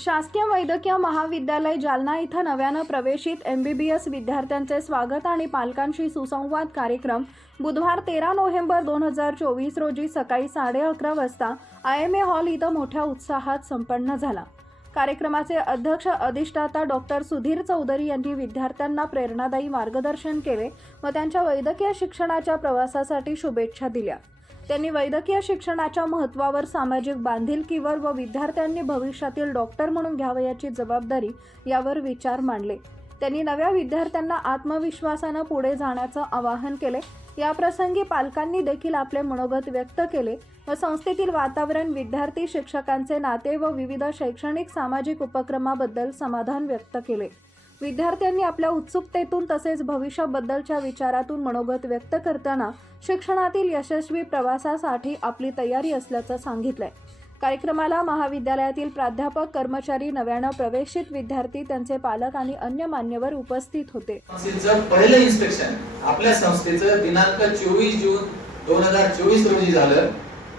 शासकीय वैद्यकीय महाविद्यालय जालना इथं नव्यानं प्रवेशित एम बी बी एस विद्यार्थ्यांचे स्वागत आणि पालकांशी सुसंवाद कार्यक्रम बुधवार तेरा नोव्हेंबर दोन हजार चोवीस रोजी सकाळी साडे अकरा वाजता आय एम ए हॉल इथं मोठ्या उत्साहात संपन्न झाला. कार्यक्रमाचे अध्यक्ष अधिष्ठाता डॉक्टर सुधीर चौधरी यांनी विद्यार्थ्यांना प्रेरणादायी मार्गदर्शन केले व त्यांच्या वैद्यकीय शिक्षणाच्या प्रवासासाठी शुभेच्छा दिल्या. त्यांनी वैद्यकीय शिक्षणाच्या महत्त्वावर सामाजिक बांधिलकीवर व विद्यार्थ्यांनी भविष्यातील डॉक्टर म्हणून घ्यावयाची जबाबदारी यावर विचार मांडले. त्यांनी नव्या विद्यार्थ्यांना आत्मविश्वासानं पुढे जाण्याचं आवाहन केले. याप्रसंगी पालकांनी देखील आपले मनोगत व्यक्त केले व संस्थेतील वातावरण विद्यार्थी शिक्षकांचे नाते व विविध शैक्षणिक सामाजिक उपक्रमाबद्दल समाधान व्यक्त केले. विद्यार्थ्यांनी आपल्या उत्सुकतेतून तसेच भविष्याबद्दलच्या विचारातून मनोगत व्यक्त करताना शिक्षणातील यशस्वी प्रवासासाठी आपली तयारी असल्याचं सांगितलंय. कार्यक्रमाला महाविद्यालयातील प्राध्यापक कर्मचारी नव्यानं प्रवेशित विद्यार्थी त्यांचे पालक आणि अन्य मान्यवर उपस्थित होते. संस्थेचं पहिलं इन्स्पेक्शन आपल्या संस्थेचं दिनांक चोवीस जून दोन हजार चोवीस रोजी झालं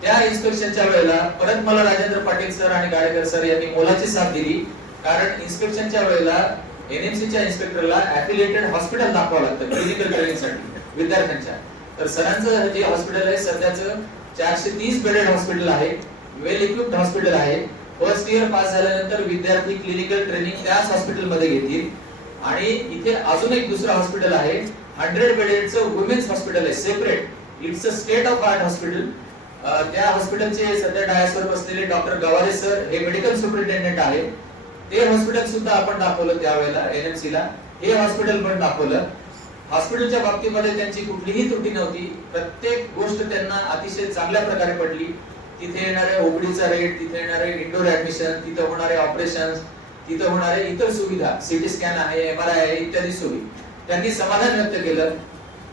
त्या इन्स्पेक्शनच्या वेळेला परत मला राजेंद्र पाटील सर आणि गाडेकर सर यांनी मोलाची साथ दिली. कारण इन्स्पेक्शनच्या वेळेला एनएमसीच्या इन्स्पेक्टरला अफिलिएटेड हॉस्पिटल दाखवावं लागतं क्लिनिकल ट्रेनिंगसाठी विद्यार्थ्यांच्या. तर सरांचं जे हॉस्पिटल आहे सध्याचं चारशे तीस बेडेड हॉस्पिटल आहे वेल इक्विप्ड हॉस्पिटल आहे. फर्स्ट इयर पास झाल्यानंतर विद्यार्थी क्लिनिकल ट्रेनिंग त्याच हॉस्पिटलमध्ये घेतील. आणि इथे अजून एक दुसरं हॉस्पिटल आहे हंड्रेड बेडेडचं वुमेन्स हॉस्पिटल आहे separate it's a state of art hospital त्या हॉस्पिटलचे सध्या डायसवर बसलेले डॉक्टर गवारे सर हे मेडिकल सुपरिटेंडेंट आहे. ते हॉस्पिटल सुद्धा आपण दाखवलं त्यावेळेला एनएमसीला हे हॉस्पिटल पण दाखवलं. हॉस्पिटलच्या बाबतीमध्ये त्यांची कुठलीही त्रुटी नव्हती. प्रत्येक गोष्ट त्यांना अतिशय चांगल्या प्रकारे पडली. तिथे येणारे ओबडीचा रेट तिथे येणारे इंडोर ऍडमिशन तिथे होणारे ऑपरेशन तिथे होणारे इतर सुविधा सिटी स्कॅन आहे एम आर आय आहे इत्यादी सोयी. त्यांनी समाधान व्यक्त केलं.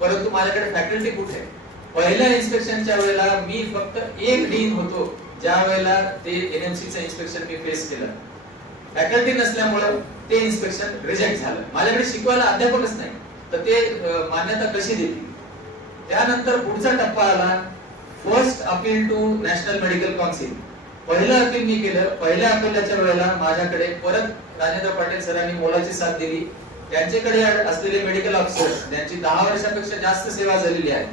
परंतु माझ्याकडे फॅकल्टी कुठे? पहिल्या इन्स्पेक्शनच्या वेळेला मी फक्त एक डीन होतो. ज्या वेळेला ते एनएमसीचं इन्स्पेक्शन मी फेस केलं. फॅकल्टी नसल्यामुळे ते इन्स्पेक्शन रिजेक्ट झालं. माझ्याकडे शिकवायला अध्यापकच नाही. तर ते मान्यता कशी देतील त्यानंतर पुढचा टप्पा आला. First appeal to national medical council पहिलं अपील मी केलं. पहिल्या अपीलाच्या वेळेला माझ्याकडे परत राजेंद्र पाटील सरांनी मोलाची साथ दिली. त्यांच्याकडे असलेले मेडिकल ऑफिसर्स ज्यांची दहा वर्षापेक्षा जास्त सेवा झालेली आहे.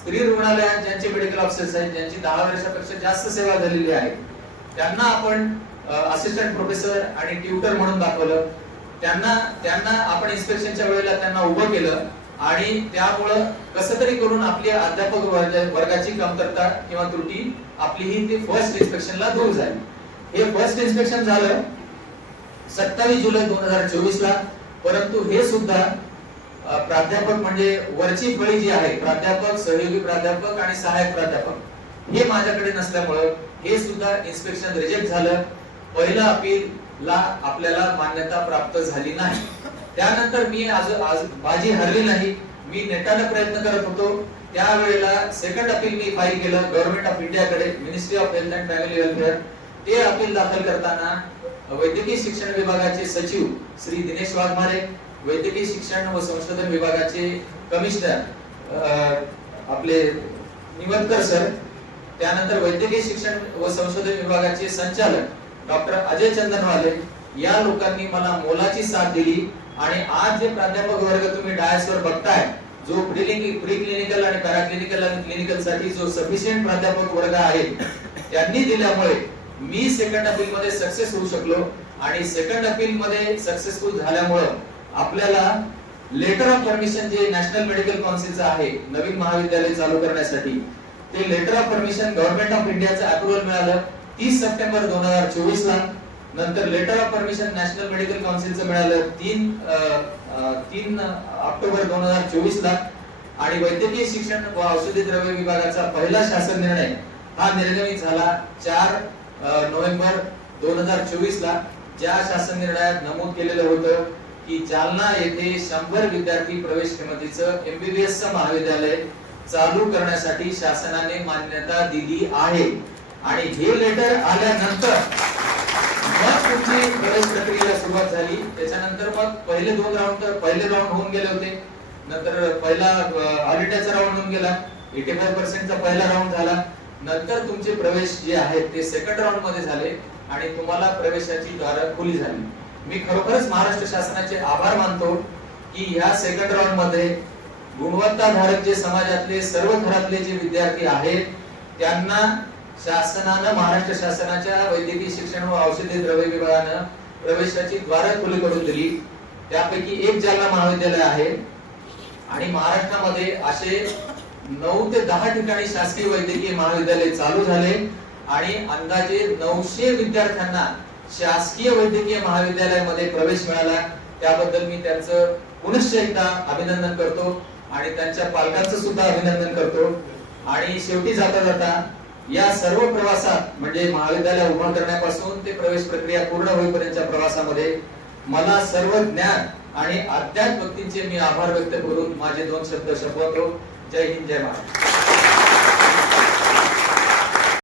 स्त्री रुग्णालयात ज्यांचे मेडिकल ऑफिसर्स आहेत ज्यांची दहा वर्षापेक्षा जास्त सेवा झालेली आहे. त्यांना आपण असिस्टंट प्रोफेसर आणि ट्युटर म्हणून दाखवलं. त्यांना त्यांना आपण इन्स्पेक्शनच्या वेळेला त्यांना उभं केलं आणि त्यामुळं कसं तरी करून आपली अध्यापक वर्ग- वर्गाची कमतरता किंवा त्रुटी आपली ही ती फर्स्ट इन्स्पेक्शनला दूर झाली. हे फर्स्ट इन्स्पेक्शन झालं सत्तावीस जुलै दोन हजार चोवीस ला परंतु हे सुद्धा प्राध्यापक म्हणजे वरची फळी जी आहे प्राध्यापक सहयोगी प्राध्यापक आणि सहाय्यक प्राध्यापक हे माझ्याकडे नसल्यामुळं हे सुद्धा इन्स्पेक्शन रिजेक्ट झालं. पहिलं अपील ला आपल्याला मान्यता प्राप्त झाली नाही. त्यानंतर मी आज आज बाजी हरली नाही. मी नेटाने प्रयत्न करत होतो. त्यावेळेला सेकंड अपील मी फाईल केलं government of इंडियाकडे ministry of health and family welfare ते अपील दाखल करताना वैद्यकीय शिक्षण विभागाचे सचिव श्री दिनेश वाघमारे वैद्यकीय शिक्षण व संशोधन विभागाचे कमिशनर आपले निवतकर सर त्यानंतर वैद्यकीय शिक्षण व संशोधन विभागाचे संचालक डॉक्टर अजय चंदनवाले या लोकांनी मला मोलाची साथ दिली आणि आज जे प्राध्यापक वर्ग तुम्ही डायसवर बघताय जो प्री क्लिनिकल आणि पॅराक्लिनिकल आणि क्लिनिकलसाठी जो सफिशियंट प्राध्यापक वर्ग आहे त्यांनी दिल्यामुळे मी सेकंड अपील मध्ये सक्सेस होऊ शकलो आणि सेकंड अपील मध्ये सक्सेसफुल झाल्यामुळं आपल्याला लेटर ऑफ परमिशन जे नॅशनल मेडिकल काउन्सिलचं आहे नवीन महाविद्यालय चालू करण्यासाठी ते letter of permission government of इंडियाचं अप्रुव्हल मिळालं. तीस सप्टेंबर दोन हजार चोवीस ला नंतर letter of permission national medical काउन्सिलचं मिळालं. तीन तीन ऑक्टोबर दोन हजार चोवीस ला. आणि वैद्यकीय शिक्षण व औषधी द्रव्य विभागाचा पहिला शासन निर्णय हा निर्गमित झाला चार नोव्हेंबर दोन हजार चोवीस ला. ज्या शासन निर्णयात नमूद केलेलं होतं की जालना येथे शंभर विद्यार्थी प्रवेश क्षमतेचं एमबीबीएस महाविद्यालय चालू करण्यासाठी शासनाने मान्यता दिली आहे. आणि हे लेटर आल्यानंतर मग तुमची प्रवेश प्रक्रियेला सुरुवात झाली. त्याच्यानंतर मग पहिले दोन राऊंड तर पहिले राऊंड होऊन गेले होते. नंतर पहिला ऑडिटाचा राऊंड होऊन गेला. एटी फाय पर्सेंटचा पहिला राऊंड झाला. नंतर तुमचे प्रवेश जे आहेत ते सेकंड राऊंडमध्ये झाले आणि तुम्हाला प्रवेशाची दारं खुली झाली. मी खरोखरच महाराष्ट्र शासनाचे आभार मानतो की ह्या सेकंड राऊंडमध्ये गुणवत्ताधारक जे समाजातले सर्व थरातले जे विद्यार्थी आहेत त्यांना शासनानं महाराष्ट्र शासनाच्या वैद्यकीय शिक्षण व औषधी द्रव्य विभागानं प्रवेशाची द्वारं खुली करून दिली. त्यापैकी एक जालना महाविद्यालय आहे. आणि महाराष्ट्रामध्ये असे नऊ ते दहा ठिकाणी शासकीय वैद्यकीय महाविद्यालय चालू झाले. आणि अंदाजे नऊशे विद्यार्थ्यांना शासकीय वैद्यकीय महाविद्यालयामध्ये प्रवेश मिळाला. त्याबद्दल मी त्यांचं पुनश्च एकदा अभिनंदन करतो. आणि त्यांच्या पालकांचं सुद्धा अभिनंदन करतो. आणि शेवटी जाता जाता या सर्व प्रवासात म्हणजे महाविद्यालय उभं करण्यापासून ते प्रवेश प्रक्रिया पूर्ण होईपर्यंतच्या प्रवासामध्ये मला सर्व ज्ञान आणि अज्ञात व्यक्तींचे मी आभार व्यक्त करून माझे दोन शब्द शपवतो जय हिंद जय महाराष्ट्र.